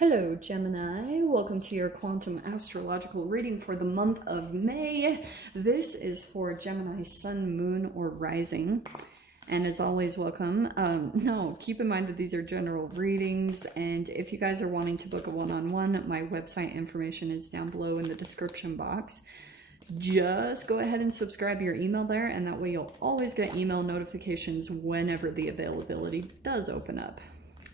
Hello, Gemini. Welcome to your quantum astrological reading for the month of May. This is for Gemini sun, moon, or rising. And as always, welcome. Keep in mind that these are general readings. And if you guys are wanting to book a one-on-one, my website information is down below in the description box. Just go ahead and subscribe your email there, and that way you'll always get email notifications whenever the availability does open up.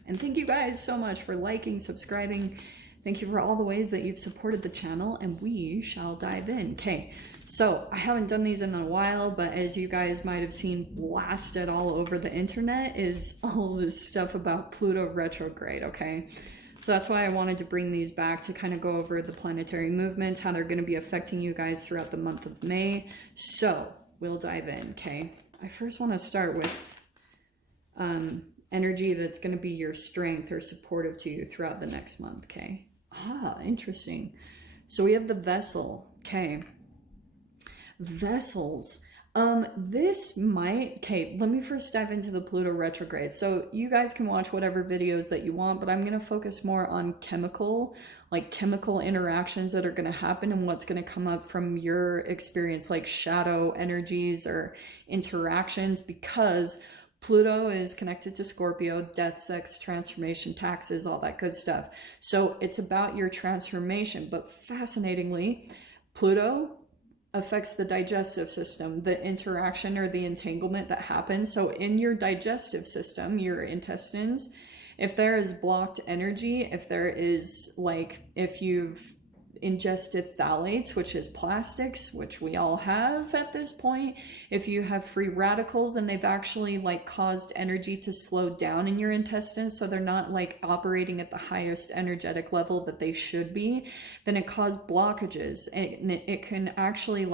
And thank you guys so much for liking, subscribing. Thank you for all the ways that you've supported the channel, and we shall dive in. Okay, so I haven't done these in a while, but as you guys might have seen blasted all over the internet is all this stuff about Pluto retrograde, okay? So that's why I wanted to bring these back to kind of go over the planetary movements, how they're going to be affecting you guys throughout the month of May. So we'll dive in, okay? I first want to start with energy that's going to be your strength or supportive to you throughout the next month, okay? Interesting. So we have the vessel, okay? Vessels. This might, okay, let me first dive into the Pluto retrograde. So you guys can watch whatever videos that you want, but I'm going to focus more on chemical interactions that are going to happen and what's going to come up from your experience, like shadow energies or interactions, because Pluto is connected to Scorpio, death, sex, transformation, taxes, all that good stuff. So it's about your transformation. But fascinatingly, Pluto affects the digestive system, the interaction or the entanglement that happens. So in your digestive system, your intestines, if there is blocked energy, if there is if you've ingested phthalates, which is plastics, which we all have at this point, if you have free radicals and they've actually caused energy to slow down in your intestines, so they're not operating at the highest energetic level that they should be, then it caused blockages, and it can actually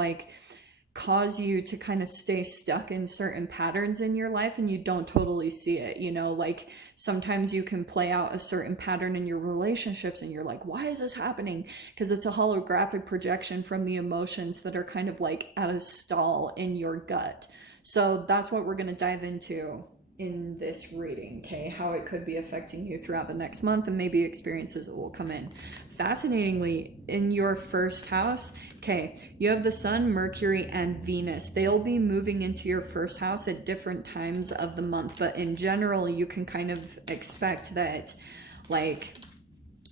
cause you to kind of stay stuck in certain patterns in your life and you don't totally see it. Sometimes you can play out a certain pattern in your relationships and you're like, why is this happening? Because it's a holographic projection from the emotions that are kind of at a stall in your gut. So that's what we're going to dive into in this reading, okay? How it could be affecting you throughout the next month and maybe experiences that will come in. Fascinatingly, in your first house, okay, you have the Sun, Mercury, and Venus. They'll be moving into your first house at different times of the month, but in general, you can kind of expect that,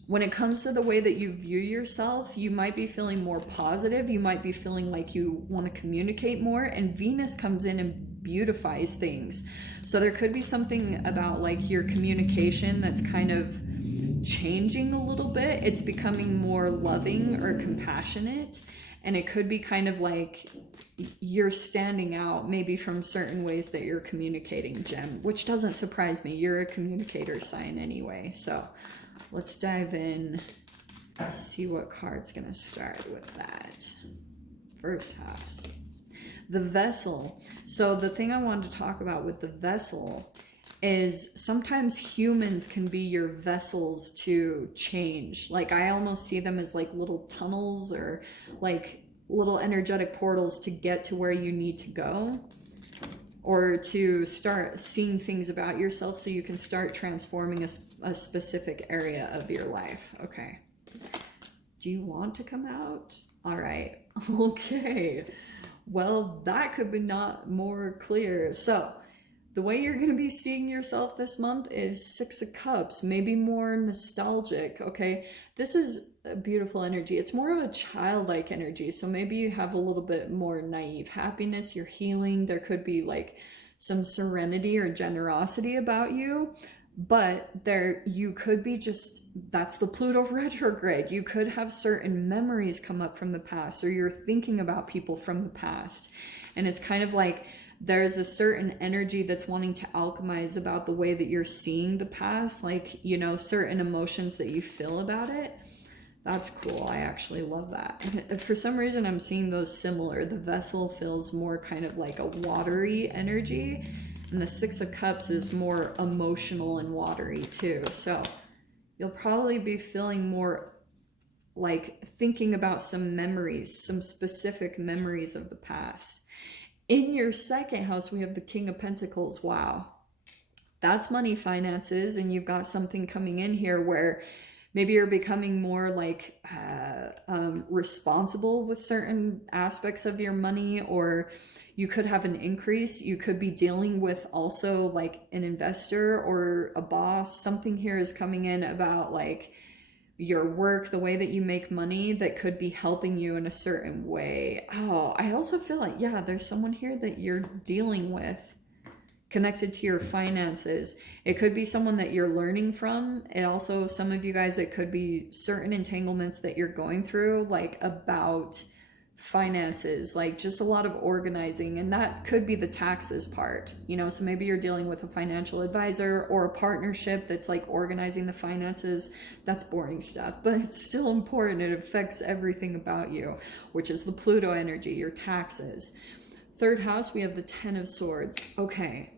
when it comes to the way that you view yourself, you might be feeling more positive. You might be feeling like you want to communicate more, and Venus comes in and beautifies things. So there could be something about your communication that's kind of changing a little bit. It's becoming more loving or compassionate, and it could be kind of you're standing out maybe from certain ways that you're communicating, Gem, which doesn't surprise me. You're a communicator sign anyway. So let's dive in, see what card's gonna start with that. First house, the vessel. So the thing I wanted to talk about with the vessel is sometimes humans can be your vessels to change. I almost see them as little tunnels or little energetic portals to get to where you need to go, or to start seeing things about yourself so you can start transforming a specific area of your life. Okay. Do you want to come out? All right. Okay. Well, that could be not more clear. So the way you're going to be seeing yourself this month is Six of Cups, maybe more nostalgic, okay? This is a beautiful energy. It's more of a childlike energy. So maybe you have a little bit more naive happiness. You're healing. There could be some serenity or generosity about you. But you could be that's the Pluto retrograde. You could have certain memories come up from the past, or you're thinking about people from the past. And it's kind of there's a certain energy that's wanting to alchemize about the way that you're seeing the past, certain emotions that you feel about it. That's cool. I actually love that. And for some reason, I'm seeing those similar. The vessel feels more kind of like a watery energy, and the Six of Cups is more emotional and watery too. So you'll probably be feeling more thinking about some memories, some specific memories of the past. In your second house, we have the King of Pentacles. Wow. That's money, finances, and you've got something coming in here where Maybe you're becoming more like responsible with certain aspects of your money, or you could have an increase. You could be dealing with also like an investor or a boss. Something here is coming in about like your work, the way that you make money, that could be helping you in a certain way. Oh, I also feel like, yeah, there's someone here that you're dealing with connected to your finances. It could be someone that you're learning from. And also, some of you guys, it could be certain entanglements that you're going through, like about finances, like just a lot of organizing. And that could be the taxes part, you know. So maybe you're dealing with a financial advisor or a partnership that's like organizing the finances. That's boring stuff, but it's still important. It affects everything about you, which is the Pluto energy, your taxes. Third house, we have the Ten of Swords. Okay,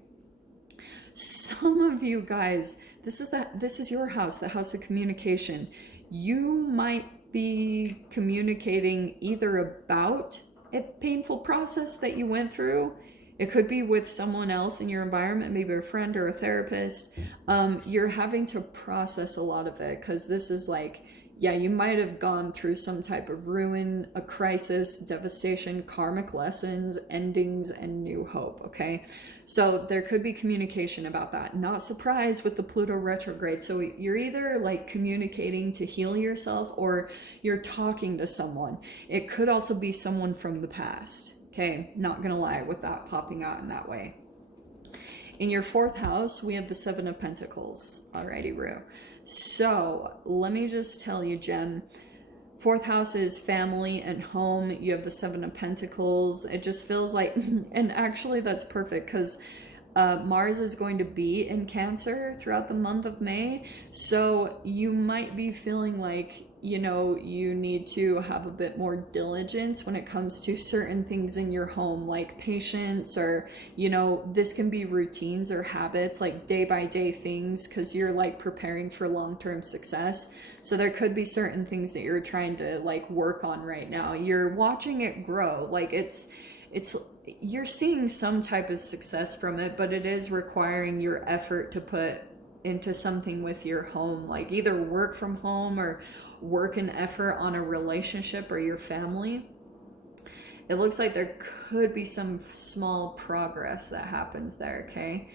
some of you guys, this is your house, the house of communication. You might be communicating either about a painful process that you went through. It could be with someone else in your environment, maybe a friend or a therapist. You're having to process a lot of it, because this is like, yeah, you might have gone through some type of ruin, a crisis, devastation, karmic lessons, endings, and new hope, okay? So there could be communication about that. Not surprised with the Pluto retrograde. So you're either like communicating to heal yourself, or you're talking to someone. It could also be someone from the past, okay? Not gonna lie with that popping out in that way. In your fourth house, we have the Seven of Pentacles. Alrighty, Rue. So let me just tell you, Jem, fourth house is family and home. You have the Seven of Pentacles. It just feels like, and actually that's perfect, because Mars is going to be in Cancer throughout the month of May. So you might be feeling like, you know, you need to have a bit more diligence when it comes to certain things in your home, like patience, or, you know, this can be routines or habits, like day by day things, because you're like preparing for long-term success. So there could be certain things that you're trying to like work on right now. You're watching it grow. Like it's you're seeing some type of success from it, but it is requiring your effort to put into something with your home, like either work from home or work an effort on a relationship or your family. It looks like there could be some small progress that happens there, okay?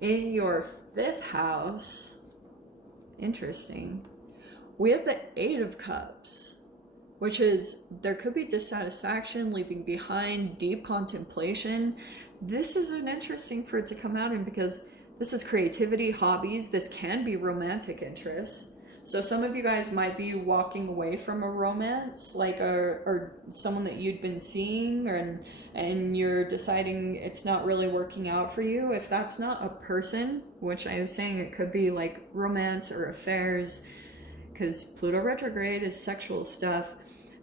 In your fifth house, interesting, we have the Eight of Cups, which is there could be dissatisfaction, leaving behind, deep contemplation. This is an interesting for it to come out in, because this is creativity, hobbies. This can be romantic interests. So some of you guys might be walking away from a romance, like or someone that you'd been seeing, and you're deciding it's not really working out for you. If that's not a person, which I was saying, it could be like romance or affairs, because Pluto retrograde is sexual stuff.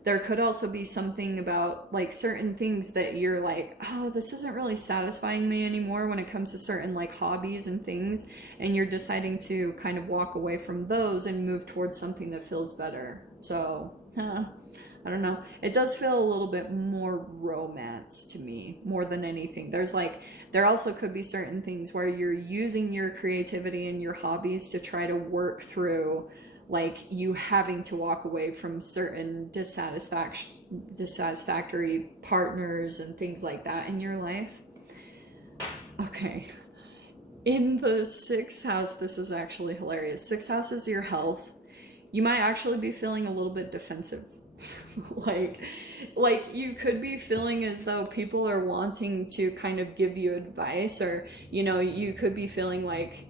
There could also be something about like certain things that you're like, oh, this isn't really satisfying me anymore when it comes to certain like hobbies and things, and you're deciding to kind of walk away from those and move towards something that feels better. So I don't know, it does feel a little bit more romance to me more than anything. There also could be certain things where you're using your creativity and your hobbies to try to work through like you having to walk away from certain dissatisfactory partners and things like that in your life. Okay. In the sixth house, this is actually hilarious. Sixth house is your health. You might actually be feeling a little bit defensive. like you could be feeling as though people are wanting to kind of give you advice, or, you know, you could be feeling like,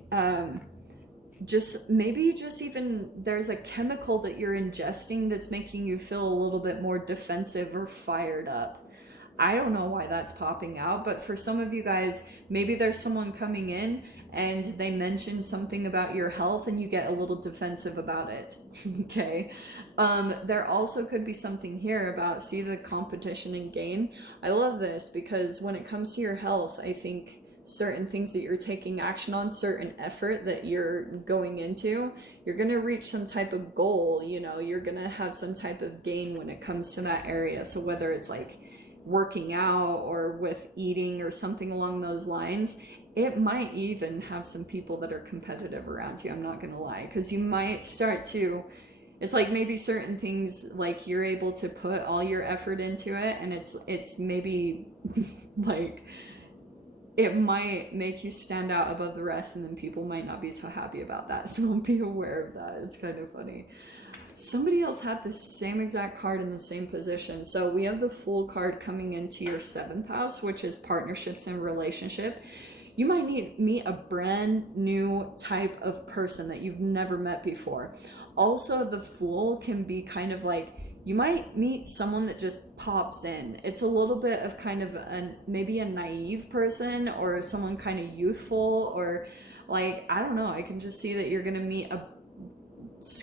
just even there's a chemical that you're ingesting that's making you feel a little bit more defensive or fired up. I don't know why that's popping out, but for some of you guys, maybe there's someone coming in and they mention something about your health and you get a little defensive about it. Okay. There also could be something here about, see the competition and gain. I love this, because when it comes to your health, I think certain things that you're taking action on, certain effort that you're going into, you're going to reach some type of goal. You know, you're going to have some type of gain when it comes to that area. So whether it's like working out or with eating or something along those lines, It might even have some people that are competitive around you, I'm not gonna lie, because you might start to, it's like maybe certain things, like you're able to put all your effort into it, and it's maybe like it might make you stand out above the rest, and then people might not be so happy about that. So be aware of that. It's kind of funny. Somebody else had the same exact card in the same position. So we have the Fool card coming into your 7th house, which is partnerships and relationship. You might meet a brand new type of person that you've never met before. Also, the Fool can be kind of like, you might meet someone that just pops in. It's a little bit of kind of maybe a naive person, or someone kind of youthful, or like, I don't know, I can just see that you're gonna meet a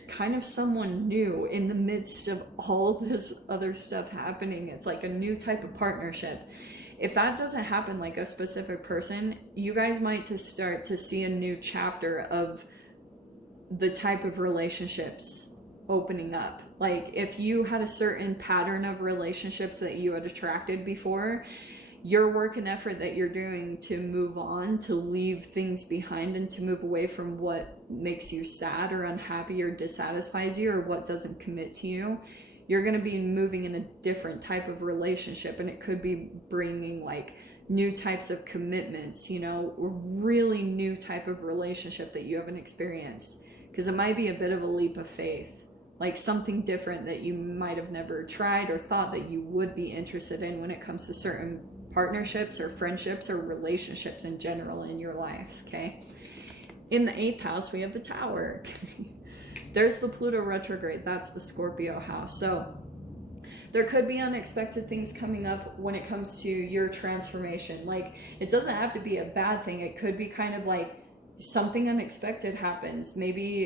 kind of someone new in the midst of all this other stuff happening. It's like a new type of partnership. If that doesn't happen, like a specific person, you guys might just start to see a new chapter of the type of relationships opening up. Like if you had a certain pattern of relationships that you had attracted before, your work and effort that you're doing to move on, to leave things behind, and to move away from what makes you sad or unhappy or dissatisfies you, or what doesn't commit to you, you're going to be moving in a different type of relationship. And it could be bringing like new types of commitments, you know, really new type of relationship that you haven't experienced, because it might be a bit of a leap of faith, like something different that you might have never tried or thought that you would be interested in when it comes to certain partnerships or friendships or relationships in general in your life. Okay, in the 8th house we have the Tower. There's the Pluto retrograde, that's the Scorpio house. So there could be unexpected things coming up when it comes to your transformation. Like it doesn't have to be a bad thing. It could be kind of like something unexpected happens. Maybe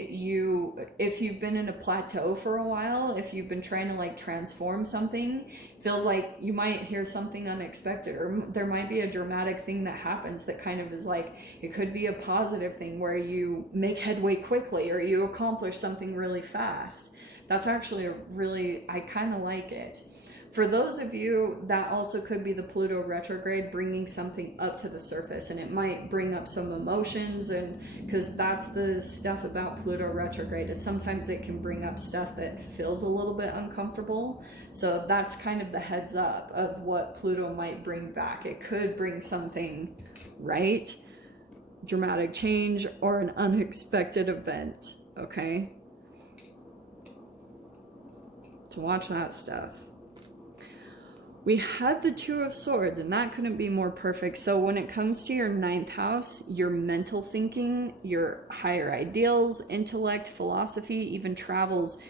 if you've been in a plateau for a while, if you've been trying to like transform something, feels like you might hear something unexpected, or there might be a dramatic thing that happens that kind of is like, it could be a positive thing where you make headway quickly, or you accomplish something really fast. That's actually I kind of like it. For those of you, that also could be the Pluto retrograde bringing something up to the surface, and it might bring up some emotions, and because that's the stuff about Pluto retrograde, is sometimes it can bring up stuff that feels a little bit uncomfortable. So that's kind of the heads up of what Pluto might bring back. It could bring something, right? Dramatic change or an unexpected event, okay? To watch that stuff. We had the Two of Swords, and that couldn't be more perfect. So when it comes to your 9th house, your mental thinking, your higher ideals, intellect, philosophy, even travels,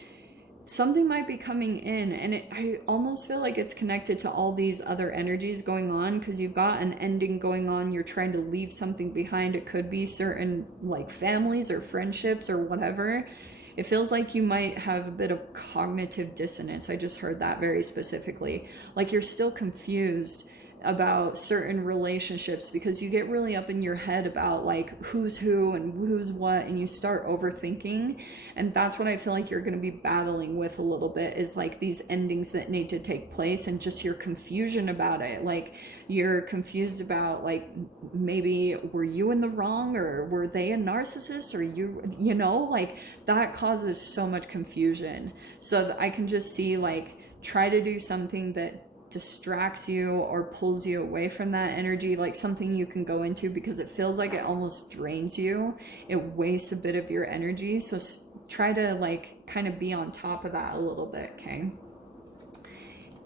something might be coming in, and I almost feel like it's connected to all these other energies going on, because you've got an ending going on. You're trying to leave something behind. It could be certain like families or friendships or whatever. It feels like you might have a bit of cognitive dissonance. I just heard that very specifically. Like you're still confused about certain relationships, because you get really up in your head about like who's who and who's what, and you start overthinking. And that's what I feel like you're going to be battling with a little bit, is like these endings that need to take place, and just your confusion about it. Like you're confused about like, maybe were you in the wrong, or were they a narcissist, or you know, like that causes so much confusion. So I can just see like, try to do something that distracts you or pulls you away from that energy, like something you can go into, because it feels like it almost drains you. It wastes a bit of your energy. So try to like kind of be on top of that a little bit, okay?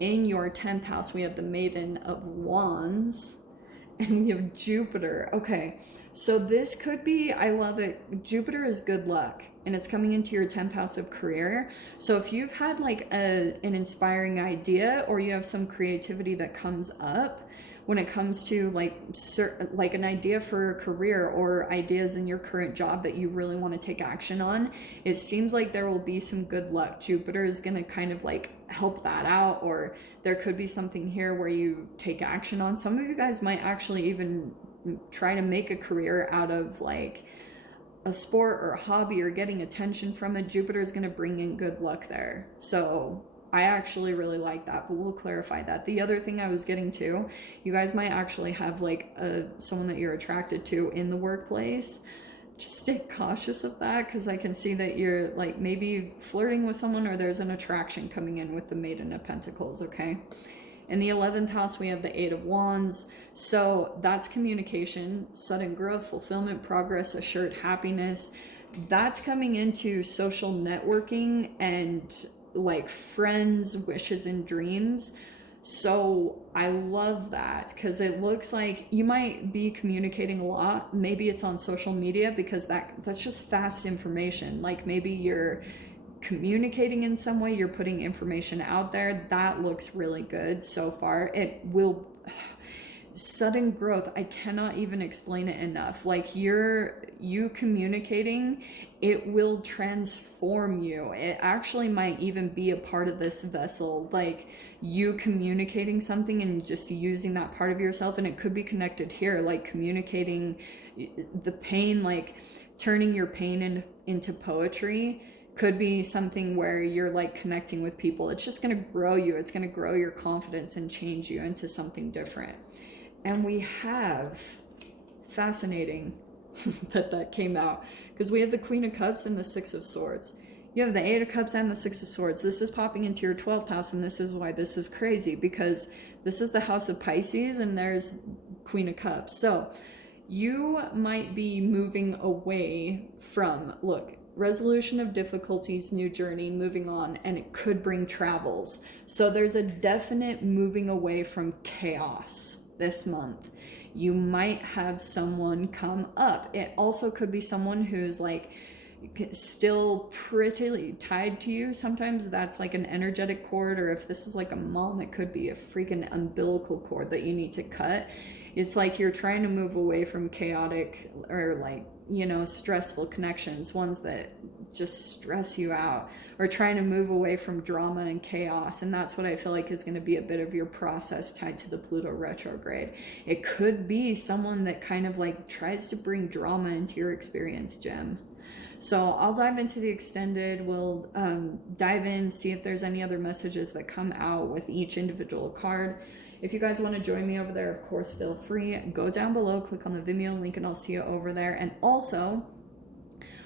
In your 10th house, we have the Maiden of Wands, and we have Jupiter. Okay, so this could be, I love it. Jupiter is good luck, and it's coming into your 10th house of career. So if you've had like an inspiring idea, or you have some creativity that comes up when it comes to like an idea for a career, or ideas in your current job that you really want to take action on, it seems like there will be some good luck. Jupiter is going to kind of like help that out, or there could be something here where you take action on. Some of you guys might actually even try to make a career out of like a sport or a hobby, or getting attention from it. Jupiter is going to bring in good luck there. So I actually really like that, but we'll clarify that. The other thing I was getting to, you guys might actually have like someone that you're attracted to in the workplace. Just stay cautious of that, because I can see that you're like maybe flirting with someone, or there's an attraction coming in with the Maiden of Pentacles, okay? In the 11th house, we have the Eight of Wands. So that's communication, sudden growth, fulfillment, progress, assured happiness. That's coming into social networking and like friends, wishes, and dreams. So I love that, because it looks like you might be communicating a lot. Maybe it's on social media, because that's just fast information. Like maybe you're communicating in some way, you're putting information out there. That looks really good so far. It will sudden growth, I cannot even explain it enough. Like you communicating, it will transform you. It actually might even be a part of this vessel, like you communicating something and just using that part of yourself. And it could be connected here, like communicating the pain, like turning your pain into poetry. Could be something where you're like connecting with people. It's just going to grow you. It's going to grow your confidence and change you into something different. And we have, fascinating that came out, because we have the Queen of Cups and the Six of Swords. You have the Eight of Cups and the Six of Swords. This is popping into your 12th house, and this is why this is crazy, because this is the house of Pisces, and there's Queen of Cups. So you might be moving away from, look, resolution of difficulties, new journey, moving on, and it could bring travels. So there's a definite moving away from chaos this month. You might have someone come up. It also could be someone who's like still pretty tied to you. Sometimes that's like an energetic cord, or if this is like a mom, it could be a freaking umbilical cord that you need to cut. It's like you're trying to move away from chaotic or like, you know, stressful connections, ones that just stress you out, or trying to move away from drama and chaos. And that's what I feel like is going to be a bit of your process tied to the Pluto retrograde. It could be someone that kind of like tries to bring drama into your experience, Gem. So I'll dive into the extended. We'll dive in, see if there's any other messages that come out with each individual card. If you guys want to join me over there, of course, feel free. Go down below, click on the Vimeo link, and I'll see you over there. And also,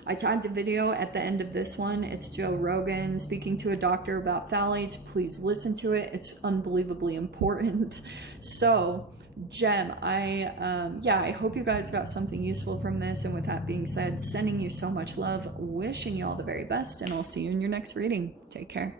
I tagged a video at the end of this one. It's Joe Rogan speaking to a doctor about phthalates. Please listen to it. It's unbelievably important. So, Gem, I hope you guys got something useful from this. And with that being said, sending you so much love, wishing you all the very best, and I'll see you in your next reading. Take care.